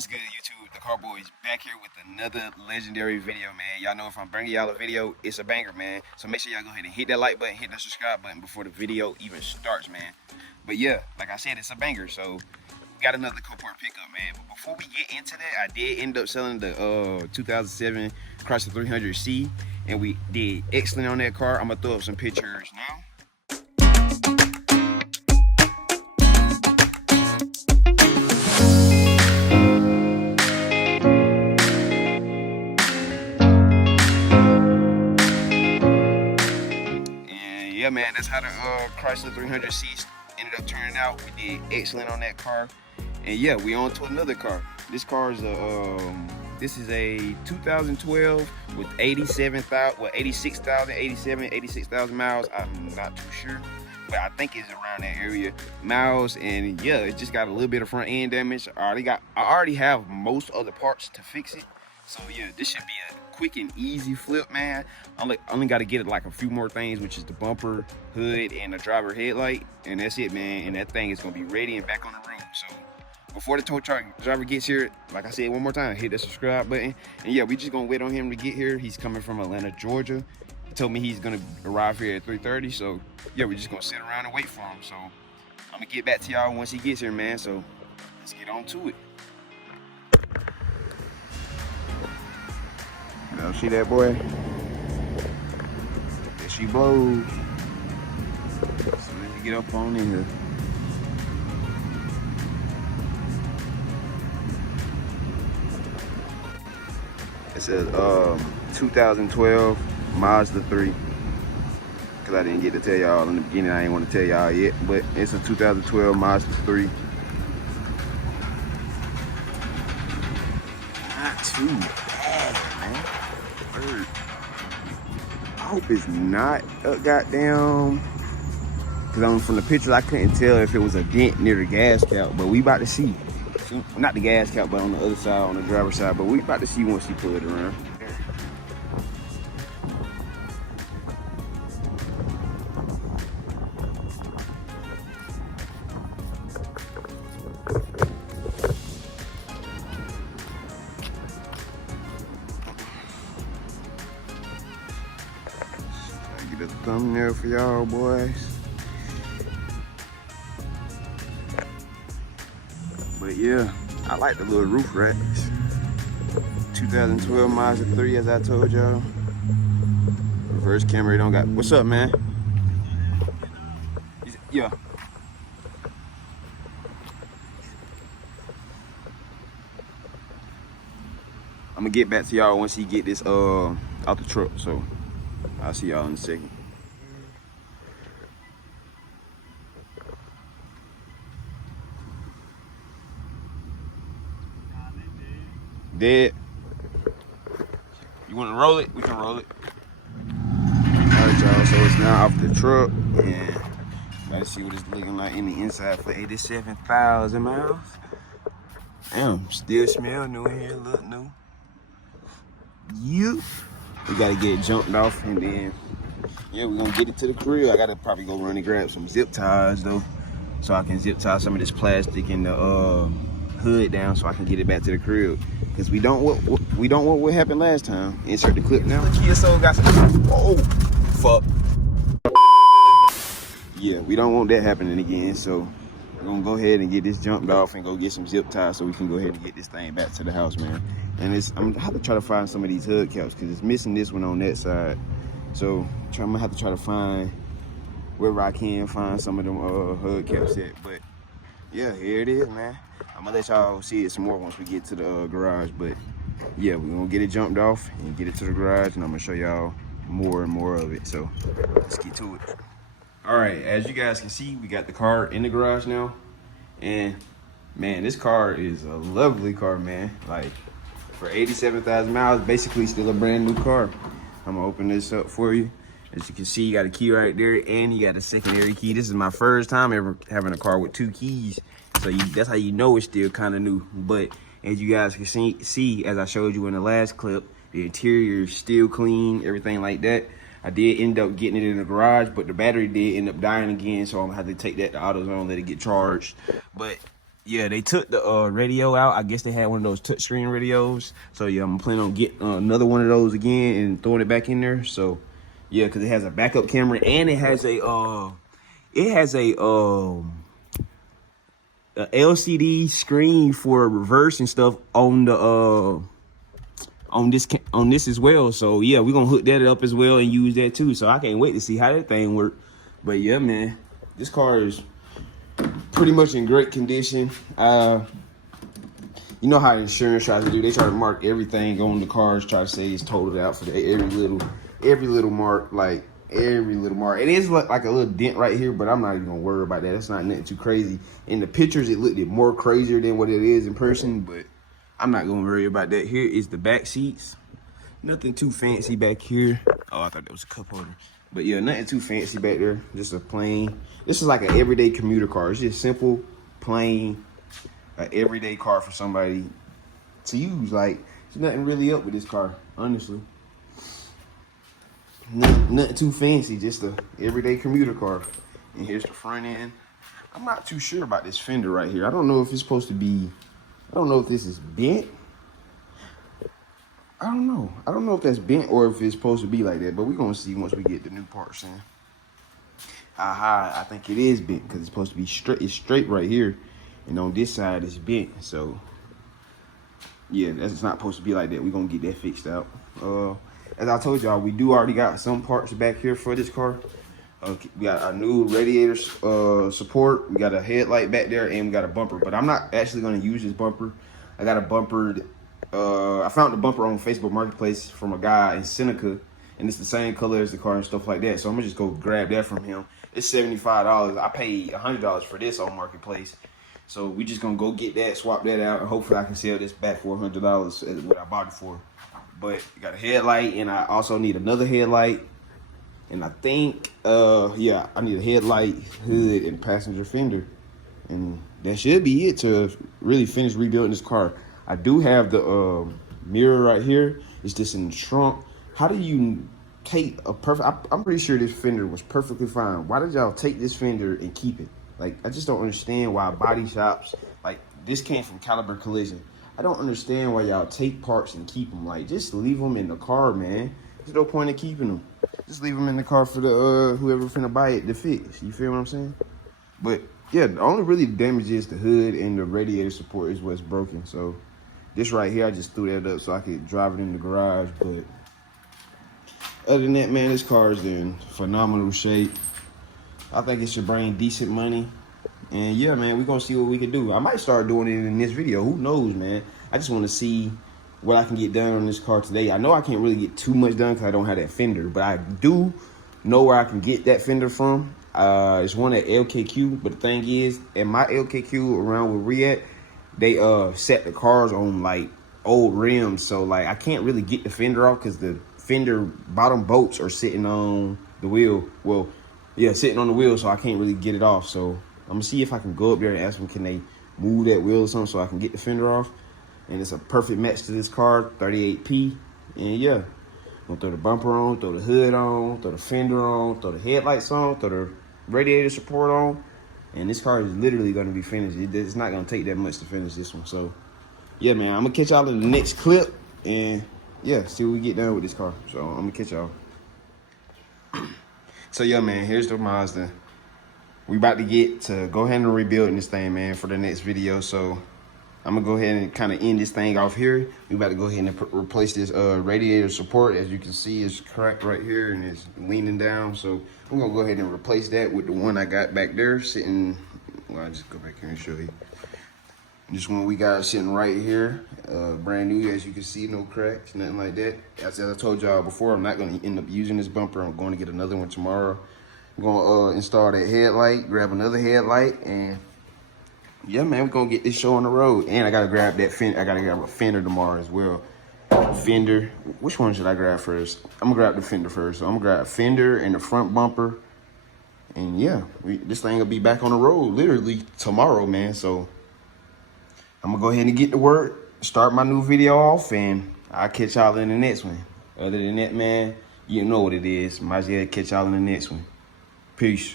What's good, YouTube? The Car Boys back here with another legendary video, man. Y'all know if I'm bringing y'all a video, it's a banger, man. So make sure y'all go ahead and hit that like button, hit that subscribe button before the video even starts, man. But yeah, like I said, it's a banger. So we got another Copart pickup, man. But before we get into that, I did end up selling the 2007 Chrysler 300C, and we did excellent on that car. I'm gonna throw up some pictures now. Yeah, man, that's how the Chrysler 300C ended up turning out. We did excellent on that car, and yeah, we on to another car. This car is this is a 2012 with 86,000 miles. I'm not too sure, but I think it's around that area miles. And yeah, it just got a little bit of front end damage. I already have most of the parts to fix it. So yeah, this should be a quick and easy flip, man. Only got to get it like a few more things, which is the bumper, hood, and the driver headlight, and that's it, man. And that thing is gonna be ready and back on the road. So before the tow truck driver gets here, like I said one more time, hit that subscribe button. And yeah, we just gonna wait on him to get here. He's coming from Atlanta, Georgia. He told me he's gonna arrive here at 3:30. So yeah, we're just gonna sit around and wait for him. So I'm gonna get back to y'all once he gets here, man. So let's get on to it. Y'all see that, boy? There she blows. So let me get up on in here. It says 2012 Mazda 3. Cause I didn't get to tell y'all in the beginning. I didn't want to tell y'all yet, but it's a 2012 Mazda 3. Not too bad, man. I hope it's not a goddamn, because from the pictures I couldn't tell if it was a dent near the gas cap, but we about to see. Not the gas cap, but on the other side, on the driver's side, but we about to see once he pull it around. Get a thumbnail for y'all, boys. But yeah, I like the little roof racks. 2012 Mazda 3, as I told y'all. Reverse camera, don't got. What's up, man? Yeah. I'm gonna get back to y'all once he get this out the truck. So I'll see y'all in a second. Dead. You want to roll it? We can roll it. Alright, y'all. So it's now off the truck, and let's see what it's looking like in the inside for 87,000 miles. Damn, still smell new in here. Look new. You. We gotta get it jumped off, and then yeah, we're gonna get it to the crib. I gotta probably go run and grab some zip ties though, so I can zip tie some of this plastic in the hood down, so I can get it back to the crib. Because we don't want what happened last time. Insert the clip now. Kia Soul got some. Oh, fuck. Yeah, we don't want that happening again. So we're gonna go ahead and get this jumped off and go get some zip ties so we can go ahead and get this thing back to the house, man. And I'm gonna have to try to find some of these hood caps because it's missing this one on that side. So I'm gonna have to try to find wherever I can find some of them hood caps at. But yeah, here it is, man. I'm gonna let y'all see it some more once we get to the garage. But yeah, we're gonna get it jumped off and get it to the garage, and I'm gonna show y'all more and more of it. So let's get to it. All right, as you guys can see, we got the car in the garage now, and man, this car is a lovely car, man. Like for 87,000 miles, basically still a brand new car. I'm gonna open this up for you. As you can see, you got a key right there, and you got a secondary key. This is my first time ever having a car with 2 keys. So that's how you know it's still kind of new. But as you guys can see, as I showed you in the last clip, the interior is still clean, everything like that. I did end up getting it in the garage, but the battery did end up dying again, so I'm gonna have to take that to AutoZone, let it get charged. But yeah, they took the radio out. I guess they had one of those touchscreen radios. So yeah, I'm planning on getting another one of those again and throwing it back in there. So yeah, because it has a backup camera and it has a LCD screen for reverse and stuff on the on this as well. So yeah, we're gonna hook that up as well and use that too. So I can't wait to see how that thing work. But yeah, man, this car is pretty much in great condition. You know how insurance tries to do, they try to mark everything on the cars, try to say it's totaled out for every little mark, like every little mark. It is like a little dent right here, but I'm not even gonna worry about that. That's not nothing too crazy. In the pictures, it looked more crazier than what it is in person, but I'm not gonna worry about that. Here is the back seats. Nothing too fancy back here. Oh, I thought that was a cup holder. But yeah, nothing too fancy back there. Just a plain, this is like an everyday commuter car. It's just simple, plain, an everyday car for somebody to use. Like, there's nothing really up with this car, honestly. Nothing too fancy, just a everyday commuter car. And here's the front end. I'm not too sure about this fender right here. I don't know if it's supposed to be, I don't know if this is bent. I don't know. I don't know if that's bent or if it's supposed to be like that, but we're gonna see once we get the new parts in. Aha, I think it is bent because it's supposed to be straight. It's straight right here, and on this side it's bent. So yeah, that's not supposed to be like that. We're gonna get that fixed out. As I told y'all, we do already got some parts back here for this car. We got our new radiator support. We got a headlight back there, and we got a bumper. But I'm not actually gonna use this bumper. I got a bumper. I found the bumper on Facebook Marketplace from a guy in Seneca, and it's the same color as the car and stuff like that. So I'm gonna just go grab that from him. It's $75. I paid $100 for this on Marketplace. So we just gonna go get that, swap that out, and hopefully I can sell this back for $100 as what I bought it for. But you got a headlight, and I also need another headlight. And I think, yeah, I need a headlight, hood, and passenger fender. And that should be it to really finish rebuilding this car. I do have the mirror right here. It's just in the trunk. How do you take a perfect... I'm pretty sure this fender was perfectly fine. Why did y'all take this fender and keep it? Like, I just don't understand why body shops... Like, this came from Caliber Collision. I don't understand why y'all take parts and keep them. Like, just leave them in the car, man. There's no point in keeping them. Just leave them in the car for the whoever finna buy it to fix. You feel what I'm saying? But yeah, the only really damage is the hood and the radiator support is what's broken. So this right here, I just threw that up so I could drive it in the garage. But other than that, man, this car is in phenomenal shape. I think it should bring decent money. And yeah, man, we're gonna see what we can do. I might start doing it in this video. Who knows, man? I just want to see what I can get done on this car today. I know I can't really get too much done because I don't have that fender, but I do know where I can get that fender from. It's one at LKQ, but the thing is, at my LKQ around where we at, they set the cars on like old rims, so like I can't really get the fender off because the fender bottom bolts are sitting on the wheel. Well, yeah, sitting on the wheel, so I can't really get it off. So I'm gonna see if I can go up there and ask them, can they move that wheel or something so I can get the fender off. And it's a perfect match to this car, 38P. And yeah, I'm gonna throw the bumper on, throw the hood on, throw the fender on, throw the headlights on, throw the radiator support on. And this car is literally gonna be finished. It's not gonna take that much to finish this one. So yeah, man, I'm gonna catch y'all in the next clip. And yeah, see what we get done with this car. So I'm gonna catch y'all. So yeah, man, here's the Mazda. We about to get to go ahead and rebuild this thing, man, for the next video. So I'm gonna go ahead and kind of end this thing off here. We about to go ahead and replace this radiator support. As you can see, it's cracked right here and it's leaning down. So I'm gonna go ahead and replace that with the one I got back there sitting. Well, I'll just go back here and show you. This one we got sitting right here, brand new. As you can see, no cracks, nothing like that. As I told y'all before, I'm not gonna end up using this bumper. I'm going to get another one tomorrow. I'm gonna install that headlight, grab another headlight, and yeah, man, we're gonna get this show on the road. And I gotta grab that fender. I gotta grab a fender tomorrow as well. Fender. Which one should I grab first? I'm gonna grab the fender first. So I'm gonna grab a fender and the front bumper. And yeah, this thing will be back on the road literally tomorrow, man. So I'm gonna go ahead and get to work, start my new video off, and I'll catch y'all in the next one. Other than that, man, you know what it is. Might as well catch y'all in the next one. Peace.